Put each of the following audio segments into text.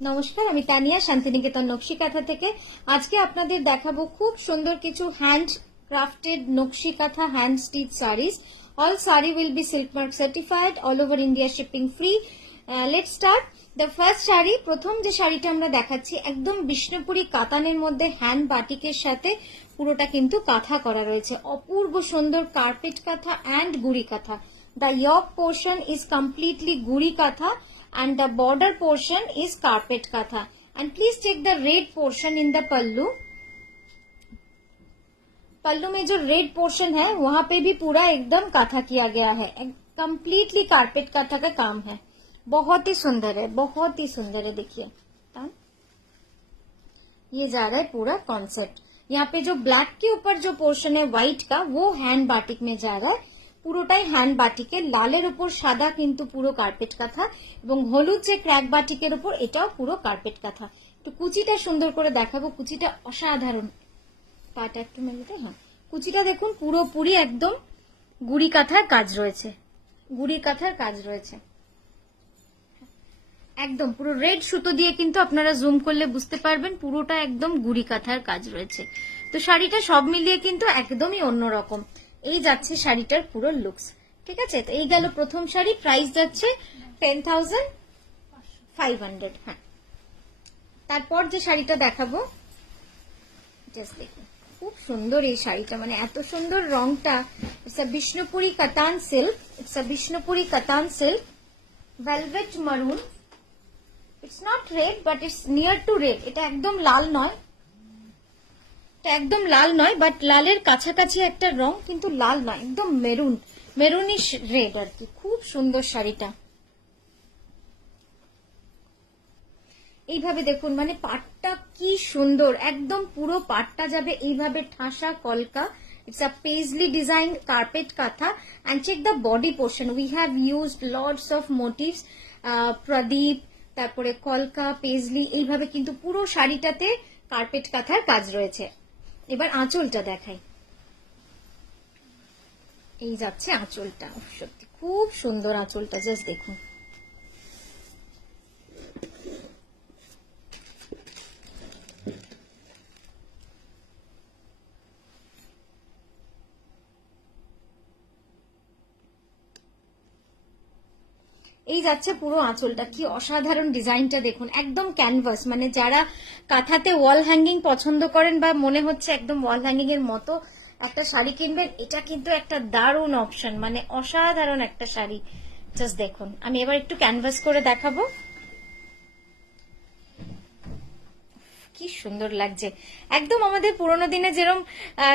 নমস্কার, আমি তানিয়া শান্তিনিকেতন নকশি কাঁথা থেকে। আজকে আপনাদের দেখাবো খুব সুন্দর কিছু হ্যান্ড ক্রাফটেড নকশি কাঁথা hand stitch saris. All sari will be silk mark certified, all over India shipping free. Let's start the first sari. প্রথম যে শাড়িটা আমরা দেখাচ্ছি একদম বিষ্ণুপুরি কাতানের মধ্যে হ্যান্ড বাটিকের সাথে পুরোটা কিন্তু কাঁথা করা রয়েছে। অপূর্ব সুন্দর কার্পেট কাঁথা অ্যান্ড গুড়ি কাঁথা। The yoke portion is completely guri katha and the border portion is carpet katha. And please take the red portion in the pallu. पल्लू में जो रेड पोर्शन है वहां पे भी पूरा एकदम काथा किया गया है। कंप्लीटली कारपेट काथा का काम है। बहुत ही सुंदर है, बहुत ही सुंदर है। देखिए ये जा रहा है पूरा कॉन्सेप्ट। यहाँ पे जो ब्लैक के ऊपर जो पोर्शन है व्हाइट का वो हैंड बाटिक में जा रहा है। পুরোটাই হ্যান্ড বাটিকে, লালের উপর সাদা কিন্তু পুরো কার্পেট কাঁথা এবং হলুদ যে ক্র্যাক বাটিকের উপর এটাও পুরো কার্পেট কাঁথা। একটু কুচিটা সুন্দর করে দেখাবো। কুচিটা অসাধারণ, পাটা একটু মেলতে। হ্যাঁ, কুচিটা দেখুন পুরোপুরি একদম গুড়ি কাঁথার কাজ রয়েছে, গুড়ি কাঁথার কাজ রয়েছে। একদম পুরো রেড সুতো দিয়ে কিন্তু আপনারা জুম করলে বুঝতে পারবেন পুরোটা একদম গুড়ি কাঁথার কাজ রয়েছে। তো শাড়িটা সব মিলিয়ে কিন্তু একদমই অন্যরকম। এই যাচ্ছে শাড়িটার পুরো লুকস। ঠিক আছে, তো এই গেল প্রথম শাড়ি। প্রাইস যাচ্ছে 10,500। হ্যাঁ, তারপর যে শাড়িটা দেখাবো জাস্ট দেখুন, খুব সুন্দর এই শাড়িটা, মানে এত সুন্দর রংটা। ইটস আ বিষ্ণুপুরি কাতান সিল্ক, ইটস আ বিষ্ণুপুরি কাতান সিল্ক, ভেলভেট মারুন। It's not red but it's near to red. এটা একদম লাল নয়, একদম লাল নয়, বাট লালের কাছাকাছি একটা রং, কিন্তু লাল নয়, একদম মেরুন, মেরুনিশ রেড আর কি। খুব সুন্দর শাড়িটা। এইভাবে দেখুন, মানে পাটটা কি সুন্দর, একদম পুরো পাটটা যাবে এইভাবে ঠাসা কলকা। It's a paisley design carpet kantha. And check the body portion. We have used lots of motifs, প্রদীপ, তারপরে কলকা, পেজলি, এইভাবে কিন্তু পুরো শাড়িটাতে কার্পেট কাঁথার কাজ রয়েছে। এবার আঁচলটা দেখাই। এই যাচ্ছে আঁচলটা, সত্যি খুব সুন্দর আঁচলটা, জাস্ট দেখুন। এই যাচ্ছে পুরো আঁচলটা, কি অসাধারণ ডিজাইনটা দেখুন। একদম ক্যানভাস, মানে যারা কাঁথাতে ওয়াল হ্যাঙ্গিং পছন্দ করেন বা মনে হচ্ছে একদম ওয়াল হ্যাঙ্গিং এর মতো একটা শাড়ি কিনবেন, এটা কিন্তু একটা দারুণ অপশন, মানে অসাধারণ একটা শাড়ি। জাস্ট দেখুন, আমি এবার একটু ক্যানভাস করে দেখাবো। কি সুন্দর লাগছে, একদম আমাদের পুরোনো দিনে যেরকম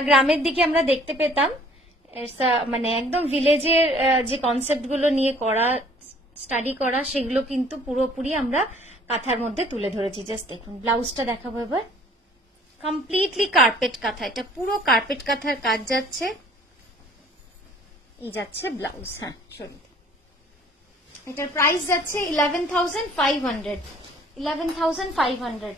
গ্রামের দিকে আমরা দেখতে পেতাম, মানে একদম ভিলেজের যে কনসেপ্ট গুলো নিয়ে করা, স্টাডি করা, সেগুলো কিন্তু পুরোপুরি আমরা কাঁথার মধ্যে তুলে ধরেছি। জাস্ট দেখুন, ব্লাউজটা দেখাবো এবার। কমপ্লিটলি কার্পেট কাঁথা, এটা পুরো কার্পেট কাঁথার কাজ যাচ্ছে। এই যাচ্ছে ব্লাউজ। হ্যাঁ, সরি, এটার প্রাইস যাচ্ছে 11,500। 11,500।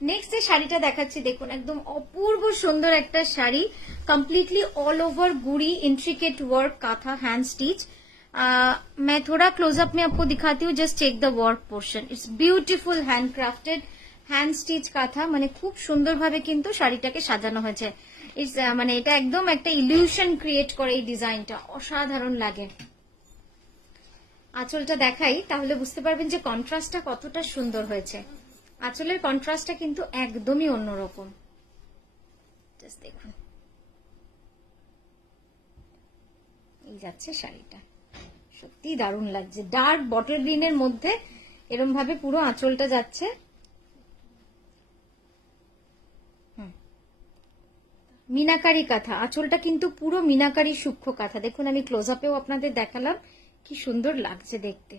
নেক্সট যে শাড়িটা দেখাচ্ছি দেখুন, একদম অপূর্ব সুন্দর একটা শাড়ি, कम्प्लीटली ऑल ओवर गुड़ी intricate work kantha hand stitch. मैं थोड़ा क्लोजअप में आपको दिखाती हूँ, just check the work portion. It's beautiful handcrafted hand stitch kantha, মানে খুব সুন্দরভাবে কিন্তু শাড়িটাকে সাজানো হয়েছে। ইটস মানে এটা একদম একটা ইলিউশন ক্রিয়েট করে এই ডিজাইনটা, অসাধারণ লাগে। আঁচলটা দেখাই, তাহলে বুঝতে পারবেন যে কন্ট্রাস্টটা কতটা সুন্দর হয়েছে। আঁচলের কন্ট্রাস্টটা কিন্তু একদমই অন্যরকম। জাস্ট দেখুন, এই যাচ্ছে শাড়িটা, সত্যি দারুণ লাগছে। ডার্ক বটল গ্রিনের মধ্যে এরকম ভাবে পুরো আঁচলটা যাচ্ছে। মিনাকারি কাঁথা, আঁচলটা কিন্তু পুরো মিনাকারি সূক্ষ্ম কাঁথা। দেখুন, আমি ক্লোজ আপেও আপনাদের দেখালাম, কি সুন্দর লাগছে দেখতে।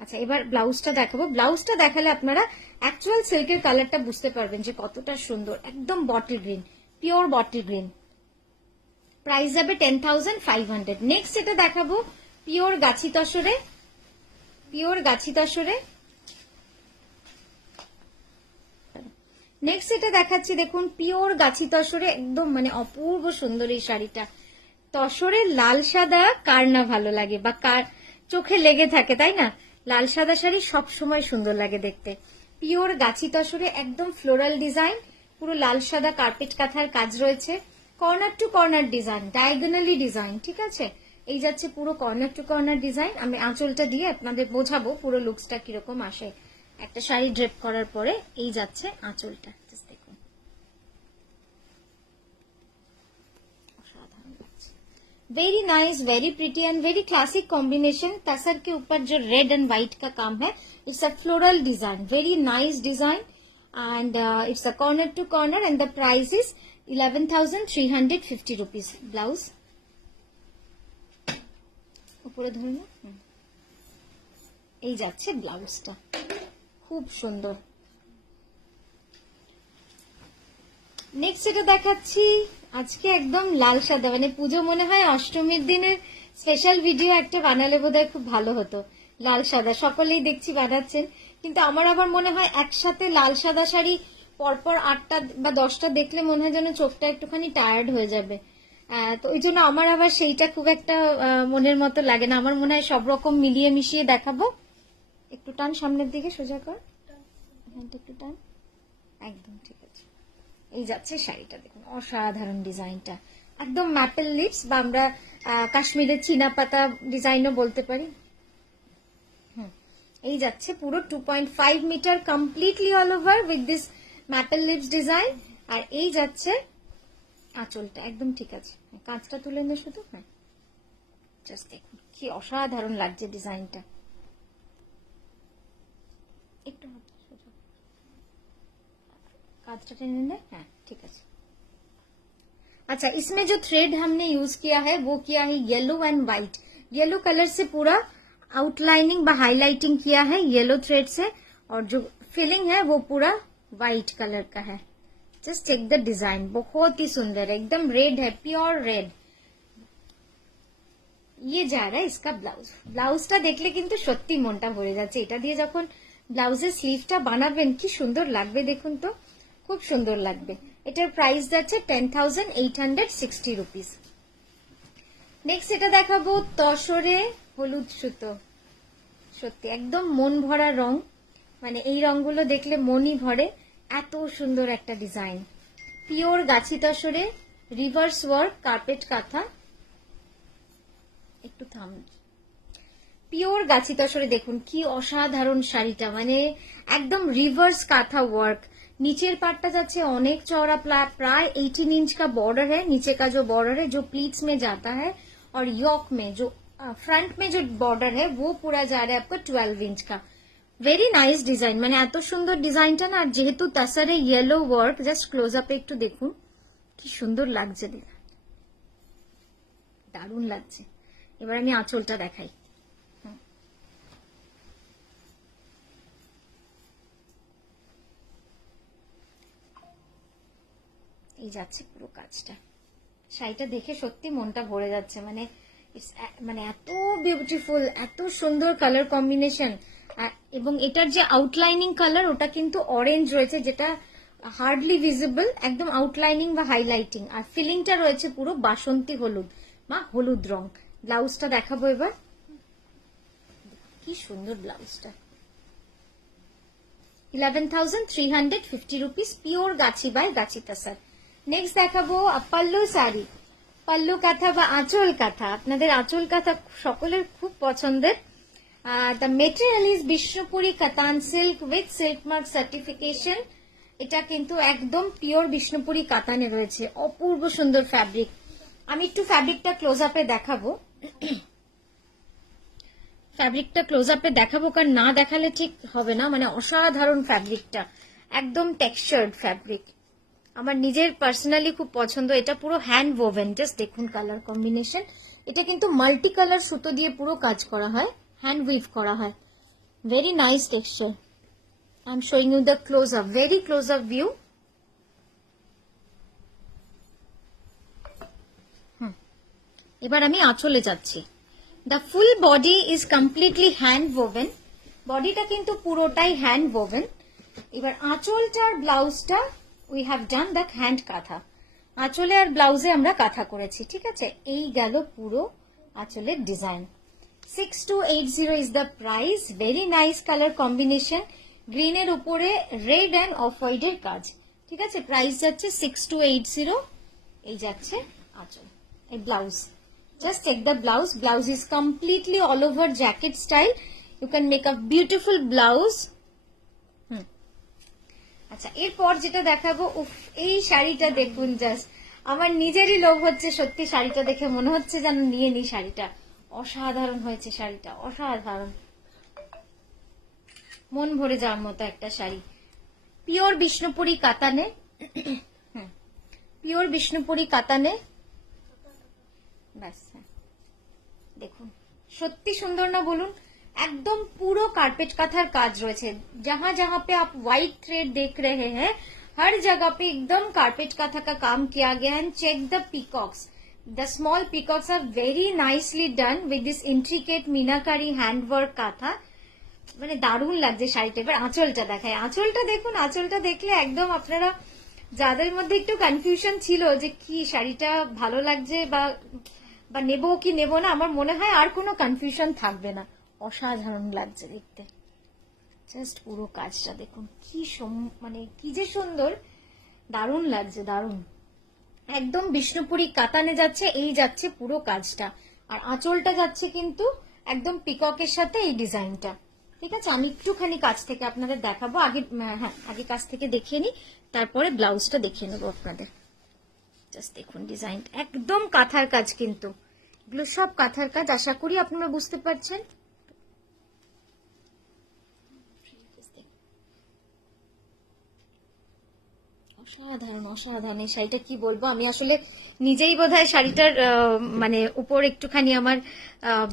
আচ্ছা, এবার ব্লাউজটা দেখাবো। ব্লাউজটা দেখালে আপনারা অ্যাকচুয়াল সিল্কের কালারটা বুঝতে পারবেন যে কতটা সুন্দর, একদম bottle green, pure bottle green. Price যাবে 10,500। নেক্সট যেটা দেখাবো পিওর গাছি তসরে, পিওর গাছি তসরে। নেক্সট যেটা দেখাচ্ছি দেখুন, পিওর গাছি তসরে, একদম মানে অপূর্ব সুন্দর এই শাড়িটা। তসরের লাল সাদা কার না ভালো লাগে, বা কার চোখে লেগে থাকে, তাই না? লাল সাদা শাড়ি সব সময় সুন্দর লাগে দেখতে। পিওর গাছি তসরে একদম ফ্লোরাল ডিজাইন, পুরো লাল সাদা কার্পেট কাঁথার কাজ রয়েছে, corner to corner design, diagonally design, ঠিক আছে? এই যাচ্ছে পুরো কর্নার টু কর্নার ডিজাইন। আমি আঁচলটা দিয়ে আপনাদের বোঝাবো পুরো লুকসটা কিরকম আসে। একটা শাড়ি ড্রেপ করার পরে এই যাচ্ছে আঁচলটা, দেখুন very nice, very pretty and very classic combination. Tussar के ऊपर जो रेड एंड व्हाइट का काम है, it's a floral design, very nice design and it's a corner to corner and the price is 11,350 rupees. Blouse উপরে ধরে না, এই যাচ্ছে ব্লাউজটা, খুব সুন্দর। নেক্সট এটা দেখাচ্ছি আজকে একদম লাল সাদা, মানে পুজো মনে হয় অষ্টমীর দিনের স্পেশাল ভিডিও একটা বানালে বোধহয় খুব ভালো হতো। লাল সাদা সকলেই দেখছি বানাচ্ছেন, কিন্তু আমার আবার মনে হয় একসাথে লাল সাদা শাড়ি পরপর 8টা বা 10টা দেখলে মনে হয় যেন চোখটা একটুখানি টায়ার্ড হয়ে যাবে। তো ওই জন্য আমার আবার সেইটা খুব একটা মনের মতো লাগে না। আমার মনে হয় সব রকম মিলিয়ে মিশিয়ে দেখাবো। একটু টান সামনের দিকে, সোজা কর, একটু টান, একদম ঠিক আছে। এই যাচ্ছে শাড়িটা, দেখুন অসাধারণ ডিজাইনটা, একদম ম্যাপেল লিপস বা আমরা কাশ্মীরের চীনা পাতা ডিজাইনও বলতে পারি। এই যাচ্ছে পুরো 2.5 metre completely all over with this maple leafs design. আর এই যাচ্ছে আঁচলটা, একদম ঠিক আছে। কাঁচটা তুলে নে শুধু, হ্যাঁ, জাস্ট দেখুন কি অসাধারণ লাগছে ডিজাইনটা। একটু कांचटा टेने ले, हाँ ठीक है। अच्छा, इसमें जो थ्रेड हमने यूज किया है वो किया है yellow and white. Yellow colour से पूरा आउटलाइनिंग व हाईलाइटिंग किया है येलो थ्रेड से, और जो फिलिंग है वो पूरा व्हाइट कलर का है। जस्ट टेक द डिजाइन, बहुत ही सुंदर, एकदम रेड है, प्योर रेड। ये जा रहा है इसका ब्लाउज। ब्लाउजটা দেখলে কিন্তু সত্যি মনটা ভরে যাচ্ছে। এটা দিয়ে যখন ব্লাউজের স্লিভটা বানাবেন কি সুন্দর লাগবে, দেখুন তো, খুব সুন্দর লাগবে। এটার প্রাইস যাচ্ছে 10,860 রুপিস। নেক্সট এটা দেখাবো তসরে হলুদ সুতো। সত্যি একদম মন ভরা রং, মানে এই রংগুলো দেখলে মনই ভরে, এত সুন্দর একটা ডিজাইন। পিওর গাছি তসরে রিভার্স ওয়ার্ক কার্পেট কাঁথা, একটু থাম, পিওর গাছি তসরে দেখুন কি অসাধারণ শাড়িটা, মানে একদম রিভার্স काथा वर्क। नीचे पार्टটা যাচ্ছে অনেক চওড়া, प्राय 18 इंच का बॉर्डर है। नीचे का जो बॉर्डर है जो प्लीट्स में जाता है, और यॉक में जो फ्रंट में जो बॉर्डर है वो पूरा जा रहा है आपका 12 इंच का। वेरी नाइस डिजाइन, মানে এত সুন্দর ডিজাইনটা না। আর যেহেতু তাসারে ইয়েলো ওয়ার্ক, জাস্ট ক্লোজ আপে একটু দেখুন কি সুন্দর লাগছে, দারুণ লাগছে। এবার আমি আঁচলটা দেখাই। এই যাচ্ছে পুরো কাজটা, শাড়িটা দেখে সত্যি মনটা ভরে যাচ্ছে, মানে মানে এত বিউটিফুল, এত সুন্দর কালার কম্বিনেশন। এবং এটার যে আউটলাইনিং কালার ওটা কিন্তু অরেঞ্জ রয়েছে, যেটা হার্ডলি ভিজিবল, একদম আউটলাইনিং বা হাইলাইটিং। আর ফিলিংটা রয়েছে পুরো বাসন্তী হলুদ বা হলুদ রং। ব্লাউজটা দেখাবো এবার, কি সুন্দর ব্লাউজটা। 11,350 rupees, pure Gachhi by Gachhi তাসার। Next দেখাবো পাল্লু শাড়ি, পাল্লু কাঁথা বা আঁচল কাঁথা। আপনাদের আঁচল কাঁথা সকলের খুব পছন্দের। দ্য মেটেরিয়াল ইজ বিষ্ণুপুরি কাতান silk with silk mark certification. এটা কিন্তু একদম পিওর বিষ্ণুপুরি কাতানে রয়েছে, অপূর্ব সুন্দর ফ্যাব্রিক। আমি একটু ফ্যাব্রিকটা ক্লোজ আপে দেখাবো, ফ্যাব্রিকটা ক্লোজ আপে দেখাবো, কারণ না দেখালে ঠিক হবে না। মানে অসাধারণ ফ্যাব্রিকটা, একদম টেক্সচার্ড ফ্যাব্রিক, আমার নিজের পার্সোনালি খুব পছন্দ। এটা পুরো হ্যান্ড ওভেন, জাস্ট দেখুন কালার কম্বিনেশন। এটা কিন্তু মাল্টি কালার সুতো দিয়ে পুরো কাজ করা হয়, হ্যান্ড উইভ করা হয়। Very nice texture. I am showing you the close up, very close up view. এবার আমি আঁচলে যাচ্ছি। The full body is completely hand woven, বডিটা কিন্তু পুরোটাই হ্যান্ড ওভেন। এবার আঁচলটার ব্লাউজটা we have done the hand kantha. আঁচলে আর ব্লাউজে আমরা কাঁথা করেছি, ঠিক আছে। এই গেল পুরো আঁচলের design. 6280 is the price. Very nice color combination. Green এর উপরে রেড এন্ড অফ হোয়াইট এর কাজ। ঠিক আছে, প্রাইস যাচ্ছে 6280। এই যাচ্ছে আঁচল, এই blouse. Just take the blouse. Blouse is completely all over jacket style. You can make a beautiful blouse. আচ্ছা, এরপর যেটা দেখাবো, উফ, এই শাড়িটা দেখুন, জাস্ট আমার নিজেরই লোভ হচ্ছে সত্যি। শাড়িটা দেখে মনে হচ্ছে যেন নিয়ে নি শাড়িটা। অসাধারণ হয়েছে শাড়িটা, অসাধারণ, মন ভরে যাওয়ার মতো একটা শাড়ি। পিওর বিষ্ণুপুরি কাতানে, পিওর বিষ্ণুপুরি কাতানে। ব্যাস, দেখুন সত্যি সুন্দর না বলুন? एकदम पूरा कारपेट काथार काज रही। जहां जहां पे आप व्हाइट थ्रेड देख रहे हैं, हर जगह पे एकदम कारपेट काथा का काम किया गया है। Check the peacocks, the small peacocks are very nicely done with this intricate मीनाकारी हैंडवर्क काथा। মানে দারুণ লাগছে শাড়িটা। এবার আঁচলটা দেখায়, আঁচলটা দেখুন। আঁচলটা দেখলে একদম আপনারা যাদের মধ্যে একটু কনফিউশন ছিল যে কি শাড়িটা ভালো লাগছে বা নেবো কি নেবো না, আমার মনে হয় আর কোনো কনফিউশন থাকবে না। অসাধারণ লাগছে দেখতে। জাস্ট পুরো কাজটা দেখুন, কি মানে কি যে সুন্দর, দারুণ লাগছে, দারুণ। একদম বিষ্ণুপুরি কাতানে যাচ্ছে, এই যাচ্ছে পুরো কাজটা। আর আঁচলটা যাচ্ছে কিন্তু একদম পিককের সাথে এই ডিজাইনটা। ঠিক আছে, আমি একটুখানি কাছ থেকে আপনাদের দেখাবো। আগে আগে কাছ থেকে দেখিয়ে নি, তারপরে ব্লাউজটা দেখিয়ে নেবো আপনাদের। জাস্ট দেখুন ডিজাইনটা, একদম কাঁথার কাজ কিন্তু। এগুলো সব কাঁথার কাজ, আশা করি আপনারা বুঝতে পারছেন। অসাধারণ, অসাধারণ। এই শাড়িটা কি বলবো, আমি আসলে নিজেই বোধহয় শাড়িটার মানে উপর একটুখানি আমার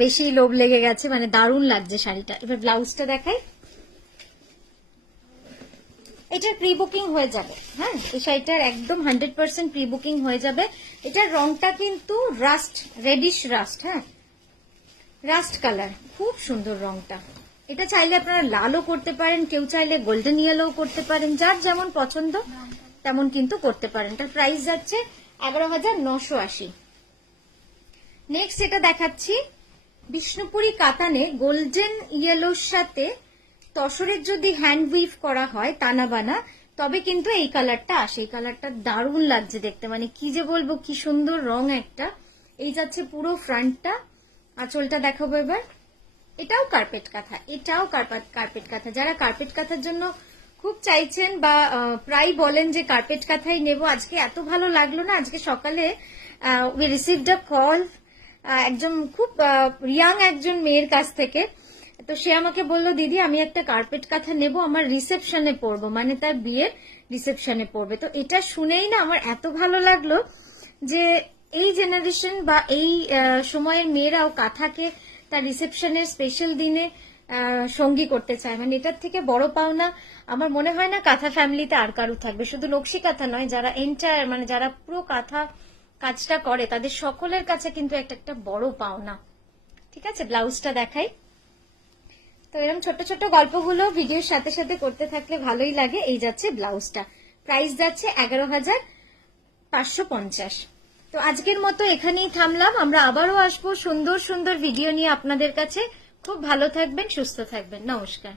বেশি লোভ লেগে গেছে। মানে দারুণ লাগছে শাড়িটা। এবার ব্লাউজটা দেখাই। এটার প্রি বুকিং হয়ে যাবে। হ্যাঁ, এই শাড়িটার একদম 100% প্রি বুকিং হয়ে যাবে। এটার রংটা কিন্তু রাস্ট, রেডিশ রাস্ট। হ্যাঁ, রাস্ট কালার, খুব সুন্দর রংটা। এটা চাইলে আপনারা লালও করতে পারেন, কেউ চাইলে গোল্ডেন ইয়েলো করতে পারেন, যার যেমন পছন্দ তেমন কিন্তু করতে পারেন। তার প্রাইস যাচ্ছে 11,980। নেক্সট এটা দেখাচ্ছি বিষ্ণুপুরি কাতানে গোল্ডেন ইয়েলোর সাথে তসরের যদি হ্যান্ড উইভ করা হয় টানা বানা, তবে কিন্তু এই কালারটা আসে। এই কালারটা দারুণ লাগছে দেখতে, মানে কি যে বলবো, কি সুন্দর রং একটা। এই যাচ্ছে পুরো ফ্রন্টটা। আঁচলটা দেখাবো এবার। এটাও কার্পেট কাঁথা, এটাও কার্পেট কাঁথা। যারা কার্পেট কাঁথার জন্য খুব চাইছেন বা প্রায় বলেন যে কার্পেট কাঁথাই নেব, আজকে এত ভালো লাগলো না। আজকে সকালে উই রিসিভড আ কল একজন খুব ইয়াং একজন মেয়ের কাছ থেকে। তো সে আমাকে বলল, দিদি আমি একটা কার্পেট কাঁথা নেব, আমার রিসেপশনে পরবো, মানে তার বিয়ের রিসেপশনে পরবে। তো এটা শুনেই না আমার এত ভালো লাগলো যে এই জেনারেশন বা এই সময়ের মেয়েরাও কাঁথাকে তার রিসেপশনের স্পেশাল দিনে সঙ্গী করতে চায়। মানে এটার থেকে বড় পাওনা আমার মনে হয় না কাঁথা ফ্যামিলিতে আর কারো থাকবে। শুধু নকশি কাঁথা নয়, যারা এন্টায়ার মানে যারা পুরো কাঁথা কাজটা করে তাদের সকলের কাছে কিন্তু একটা বড় পাওনা। ঠিক আছে, ব্লাউজটা দেখাই। তো এরকম ছোট ছোট গল্পগুলো ভিডিওর সাথে সাথে করতে থাকলে ভালোই লাগে। এই যাচ্ছে ব্লাউজটা, প্রাইস যাচ্ছে 11,550। তো আজকের মতো এখানেই থামলাম। আমরা আবারও আসবো সুন্দর সুন্দর ভিডিও নিয়ে আপনাদের কাছে। খুব ভালো থাকবেন, সুস্থ থাকবেন। নমস্কার।